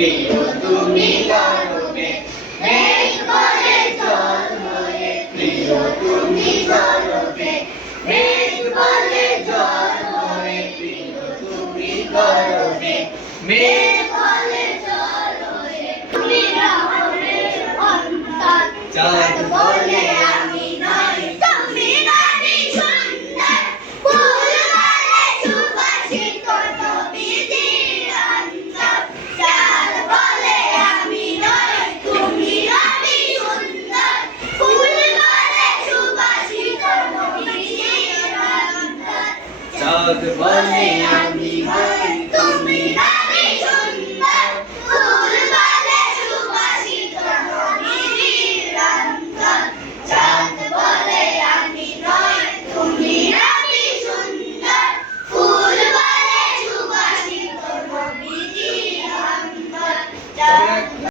প্রিয় তুমি গরমে, মেঘ বলে জল হয়ে প্রিয় তুমি গরমে, মেঘ বলে জল হয়ে প্রিয় তুমি গরমে, মেঘ বলে জল হয়ে তুমি রহমের অন্তর, চাঁদ বলে আমি নই তুমি নবী সুন্দর, ফুল বলে সুবাসিত নবীজির অন্তর, চাঁদ বলে আমি নই তুমি নবী সুন্দর, ফুল বলে সুবাসিত নবীজির অন্তর, চাঁদ বলে